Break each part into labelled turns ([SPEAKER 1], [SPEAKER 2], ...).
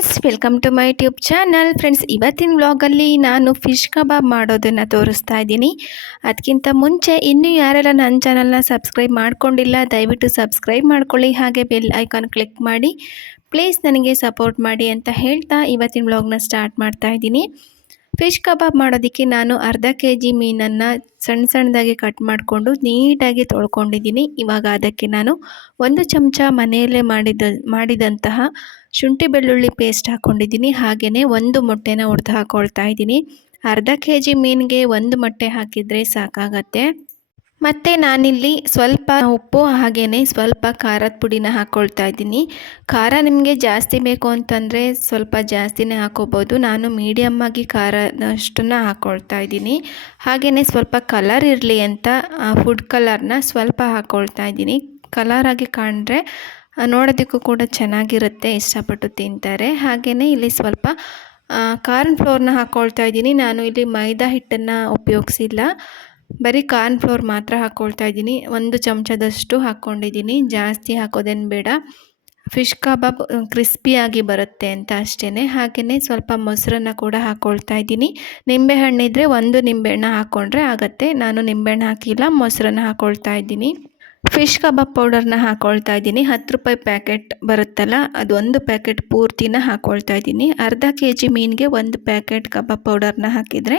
[SPEAKER 1] Friends welcome to my YouTube channel friends ಇವತ್ತಿನ ವ್ಲಾಗಲ್ಲಿ ನಾನು ಫಿಶ್ ಕಬಾಬ್ ಮಾಡೋದನ್ನು ತೋರಿಸ್ತಾ ಇದ್ದೀನಿ. ಅದಕ್ಕಿಂತ ಮುಂಚೆ ಇನ್ನೂ ಯಾರೆಲ್ಲ ನನ್ನ ಚಾನಲ್ನ ಸಬ್ಸ್ಕ್ರೈಬ್ ಮಾಡಿಕೊಂಡಿಲ್ಲ, ದಯವಿಟ್ಟು ಸಬ್ಸ್ಕ್ರೈಬ್ ಮಾಡ್ಕೊಳ್ಳಿ. ಹಾಗೆ ಬೆಲ್ ಐಕಾನ್ ಕ್ಲಿಕ್ ಮಾಡಿ. ಪ್ಲೀಸ್ ನನಗೆ ಸಪೋರ್ಟ್ ಮಾಡಿ ಅಂತ ಹೇಳ್ತಾ ಇವತ್ತಿನ ವ್ಲಾಗ್ನ ಸ್ಟಾರ್ಟ್ ಮಾಡ್ತಾ ಇದ್ದೀನಿ. ಫಿಶ್ ಕಬಾಬ್ ಮಾಡೋದಕ್ಕೆ ನಾನು ಅರ್ಧ ಕೆ ಜಿ ಮೀನನ್ನು ಸಣ್ಣ ಸಣ್ಣದಾಗಿ ಕಟ್ ಮಾಡಿಕೊಂಡು ನೀಟಾಗಿ ತೊಳ್ಕೊಂಡಿದ್ದೀನಿ. ಇವಾಗ ಅದಕ್ಕೆ ನಾನು ಒಂದು ಚಮಚ ಮನೆಯಲ್ಲೇ ಮಾಡಿದ, ಮಾಡಿದಂತಹ ಶುಂಠಿ ಬೆಳ್ಳುಳ್ಳಿ ಪೇಸ್ಟ್ ಹಾಕ್ಕೊಂಡಿದ್ದೀನಿ ಹಾಗೆಯೇ ಒಂದು ಮೊಟ್ಟೆನ ಹೊಡೆದು ಹಾಕ್ಕೊಳ್ತಾ ಇದ್ದೀನಿ. ಅರ್ಧ ಕೆ ಜಿ ಮೀನಿಗೆ ಒಂದು ಮೊಟ್ಟೆ ಹಾಕಿದರೆ ಸಾಕಾಗತ್ತೆ. ಮತ್ತು ನಾನಿಲ್ಲಿ ಸ್ವಲ್ಪ ಉಪ್ಪು ಹಾಗೆಯೇ ಸ್ವಲ್ಪ ಖಾರದ ಪುಡಿನ ಹಾಕ್ಕೊಳ್ತಾ ಇದ್ದೀನಿ. ಖಾರ ನಿಮಗೆ ಜಾಸ್ತಿ ಬೇಕು ಅಂತಂದರೆ ಸ್ವಲ್ಪ ಜಾಸ್ತಿನೇ ಹಾಕೋಬೋದು. ನಾನು ಮೀಡಿಯಮ್ಮಾಗಿ ಖಾರದಷ್ಟನ್ನು ಹಾಕ್ಕೊಳ್ತಾ ಇದ್ದೀನಿ. ಹಾಗೆಯೇ ಸ್ವಲ್ಪ ಕಲರ್ ಇರಲಿ ಅಂತ ಫುಡ್ ಕಲರ್ನ ಸ್ವಲ್ಪ ಹಾಕ್ಕೊಳ್ತಾ ಇದ್ದೀನಿ. ಕಲರಾಗಿ ಕಾಣ್ರೆ ನೋಡೋದಕ್ಕೂ ಕೂಡ ಚೆನ್ನಾಗಿರುತ್ತೆ, ಇಷ್ಟಪಟ್ಟು ತಿಂತಾರೆ. ಹಾಗೆಯೇ ಇಲ್ಲಿ ಸ್ವಲ್ಪ ಕಾರ್ನ್ ಫ್ಲೋರ್ನ ಹಾಕ್ಕೊಳ್ತಾ ಇದ್ದೀನಿ. ನಾನು ಇಲ್ಲಿ ಮೈದಾ ಹಿಟ್ಟನ್ನು ಉಪಯೋಗಿಸಿಲ್ಲ. ಬರೀ ಕಾರ್ನ್ ಫ್ಲೋರ್ ಮಾತ್ರ ಹಾಕ್ಕೊಳ್ತಾ ಇದ್ದೀನಿ. ಒಂದು ಚಮಚದಷ್ಟು ಹಾಕ್ಕೊಂಡಿದ್ದೀನಿ. ಜಾಸ್ತಿ ಹಾಕೋದೇನು ಬೇಡ. ಫಿಶ್ ಕಬಾಬ್ ಕ್ರಿಸ್ಪಿಯಾಗಿ ಬರುತ್ತೆ ಅಂತ ಅಷ್ಟೇ ಹಾಗೆಯೇ ಸ್ವಲ್ಪ ಮೊಸರನ್ನು ಕೂಡ ಹಾಕ್ಕೊಳ್ತಾ ಇದ್ದೀನಿ. ನಿಂಬೆಹಣ್ಣಿದ್ರೆ ಒಂದು ನಿಂಬೆಹಣ್ಣು ಹಾಕ್ಕೊಂಡ್ರೆ ಆಗುತ್ತೆ. ನಾನು ನಿಂಬೆಹಣ್ಣು ಹಾಕಿಲ್ಲ, ಮೊಸರನ್ನು ಹಾಕ್ಕೊಳ್ತಾ ಇದ್ದೀನಿ. ಫಿಶ್ ಕಬಾಬ್ ಪೌಡರ್ನ ಹಾಕ್ಕೊಳ್ತಾ ಇದ್ದೀನಿ. ಹತ್ತು ರೂಪಾಯಿ ಪ್ಯಾಕೆಟ್ ಬರುತ್ತಲ್ಲ, ಅದು ಒಂದು ಪ್ಯಾಕೆಟ್ ಪೂರ್ತಿನ ಹಾಕ್ಕೊಳ್ತಾ ಇದ್ದೀನಿ. ಅರ್ಧ ಕೆ ಜಿ ಮೀನಿಗೆ ಒಂದು ಪ್ಯಾಕೆಟ್ ಕಬಾಬ್ ಪೌಡರ್ನ ಹಾಕಿದರೆ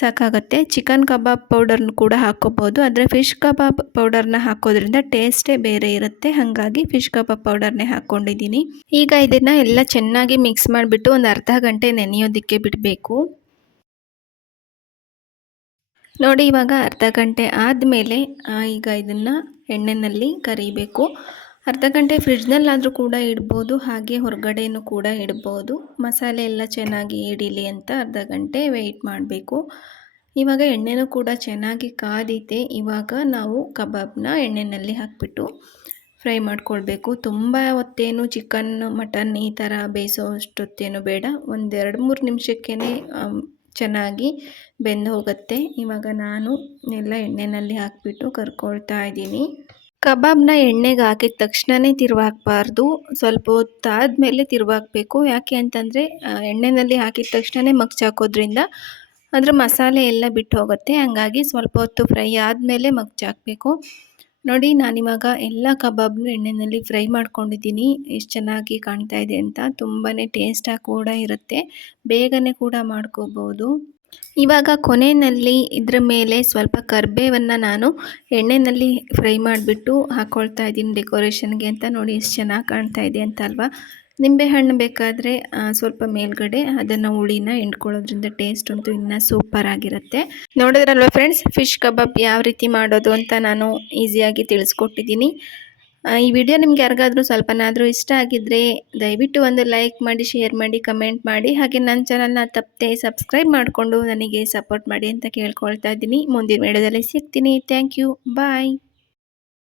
[SPEAKER 1] ಸಾಕಾಗುತ್ತೆ. ಚಿಕನ್ ಕಬಾಬ್ ಪೌಡರ್ನ ಕೂಡ ಹಾಕ್ಕೋಬೋದು. ಆದರೆ ಫಿಶ್ ಕಬಾಬ್ ಪೌಡರ್ನ ಹಾಕೋದ್ರಿಂದ ಟೇಸ್ಟೇ ಬೇರೆ ಇರುತ್ತೆ. ಹಾಗಾಗಿ ಫಿಶ್ ಕಬಾಬ್ ಪೌಡರ್ನೇ ಹಾಕ್ಕೊಂಡಿದ್ದೀನಿ ಈಗ ಇದನ್ನು ಎಲ್ಲ ಚೆನ್ನಾಗಿ ಮಿಕ್ಸ್ ಮಾಡಿಬಿಟ್ಟು ಒಂದು ಅರ್ಧ ಗಂಟೆ ನೆನೆಯೋದಕ್ಕೆ ಬಿಡಬೇಕು. ನೋಡಿ, ಇವಾಗ ಅರ್ಧ ಗಂಟೆ ಆದಮೇಲೆ ಈಗ ಇದನ್ನು ಎಣ್ಣೆಯಲ್ಲಿ ಕರಿಬೇಕು. ಅರ್ಧ ಗಂಟೆ ಫ್ರಿಡ್ಜ್ನಲ್ಲಾದರೂ ಕೂಡ ಇಡ್ಬೋದು, ಹಾಗೆ ಹೊರಗಡೆನೂ ಕೂಡ ಇಡ್ಬೋದು. ಮಸಾಲೆ ಎಲ್ಲ ಚೆನ್ನಾಗಿ ಹಿಡೀಲಿ ಅಂತ ಅರ್ಧ ಗಂಟೆ ವೆಯ್ಟ್ ಮಾಡಬೇಕು. ಇವಾಗ ಎಣ್ಣೆನೂ ಕೂಡ ಚೆನ್ನಾಗಿ ಕಾದಿದೆ ಇವಾಗ ನಾವು ಕಬಾಬ್ನ ಎಣ್ಣೆಯಲ್ಲಿ ಹಾಕಿಬಿಟ್ಟು ಫ್ರೈ ಮಾಡ್ಕೊಳ್ಬೇಕು. ತುಂಬ ಹೊತ್ತೇನು ಚಿಕನ್, ಮಟನ್ ಈ ಥರ ಬೇಯಿಸೋ ಅಷ್ಟೊತ್ತೇನು ಬೇಡ. ಒಂದೆರಡು ಮೂರು ನಿಮಿಷಕ್ಕೇ ಚೆನ್ನಾಗಿ ಬೆಂದು ಹೋಗುತ್ತೆ. ಇವಾಗ ನಾನು ಎಲ್ಲ ಎಣ್ಣೆಯಲ್ಲಿ ಹಾಕಿಬಿಟ್ಟು ಕರ್ಕೊಳ್ತಾ ಇದ್ದೀನಿ. ಕಬಾಬ್ನ ಎಣ್ಣೆಗೆ ಹಾಕಿದ ತಕ್ಷಣವೇ ತಿರುವಾಕಬಾರ್ದು. ಸ್ವಲ್ಪ ಹೊತ್ತಾದಮೇಲೆ ತಿರುವಾಕಬೇಕು. ಯಾಕೆ ಅಂತಂದರೆ ಎಣ್ಣೆಯಲ್ಲಿ ಹಾಕಿದ ತಕ್ಷಣವೇ ಮಗ್ಚಾಕೋದ್ರಿಂದ ಅದರ ಮಸಾಲೆ ಎಲ್ಲ ಬಿಟ್ಟು ಹೋಗುತ್ತೆ. ಹಂಗಾಗಿ ಸ್ವಲ್ಪ ಹೊತ್ತು ಫ್ರೈ ಆದಮೇಲೆ ಮಗ್ಚಾಕಬೇಕು. ನೋಡಿ ನಾನಿವಾಗ ಎಲ್ಲ ಕಬಾಬ್ನು ಎಣ್ಣೆಯಲ್ಲಿ ಫ್ರೈ ಮಾಡ್ಕೊಂಡಿದ್ದೀನಿ. ಎಷ್ಟು ಚೆನ್ನಾಗಿ ಕಾಣ್ತಾ ಇದೆ ಅಂತ. ತುಂಬಾ ಟೇಸ್ಟಾಗಿ ಕೂಡ ಇರುತ್ತೆ. ಬೇಗನೆ ಕೂಡ ಮಾಡ್ಕೋಬೋದು. ಇವಾಗ ಕೊನೆಯಲ್ಲಿ ಇದರ ಮೇಲೆ ಸ್ವಲ್ಪ ಕರ್ಬೇವನ್ನು ನಾನು ಎಣ್ಣೆಯಲ್ಲಿ ಫ್ರೈ ಮಾಡಿಬಿಟ್ಟು ಹಾಕ್ಕೊಳ್ತಾ ಇದ್ದೀನಿ ಡೆಕೋರೇಷನ್ಗೆ ಅಂತ. ನೋಡಿ, ಎಷ್ಟು ಚೆನ್ನಾಗಿ ಕಾಣ್ತಾ ಇದೆ ಅಂತ ಅಲ್ವಾ? ನಿಂಬೆಹಣ್ಣು ಬೇಕಾದರೆ ಸ್ವಲ್ಪ ಮೇಲ್ಗಡೆ ಅದನ್ನು ಹುಳಿನ ಹಿಂಡ್ಕೊಳ್ಳೋದ್ರಿಂದ ಟೇಸ್ಟ್ ಅಂತೂ ಇನ್ನೂ ಸೂಪರ್ ಆಗಿರುತ್ತೆ. ನೋಡಿದ್ರಲ್ವ ಫ್ರೆಂಡ್ಸ್ ಫಿಶ್ ಕಬಾಬ್ ಯಾವ ರೀತಿ ಮಾಡೋದು ಅಂತ ನಾನು ಈಸಿಯಾಗಿ ತಿಳಿಸ್ಕೊಟ್ಟಿದ್ದೀನಿ. ಈ ವಿಡಿಯೋ ನಿಮ್ಗೆ ಯಾರಿಗಾದರೂ ಸ್ವಲ್ಪನಾದರೂ ಇಷ್ಟ ಆಗಿದ್ದರೆ ದಯವಿಟ್ಟು ಒಂದು ಲೈಕ್ ಮಾಡಿ ಶೇರ್ ಮಾಡಿ ಕಮೆಂಟ್ ಮಾಡಿ. ಹಾಗೆ ನನ್ನ ಚಾನಲ್ನ ತಪ್ಪದೆ ಸಬ್ಸ್ಕ್ರೈಬ್ ಮಾಡಿಕೊಂಡು ನನಗೆ ಸಪೋರ್ಟ್ ಮಾಡಿ ಅಂತ ಕೇಳ್ಕೊಳ್ತಾ ಇದ್ದೀನಿ. ಮುಂದಿನ ವಿಡಿಯೋದಲ್ಲಿ ಸಿಗ್ತೀನಿ. Thank you bye